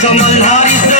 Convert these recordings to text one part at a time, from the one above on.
Someone hide the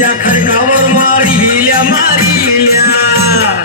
ત્યાં ખરકાવર મારી હીલ્યા મારી હીલ્યા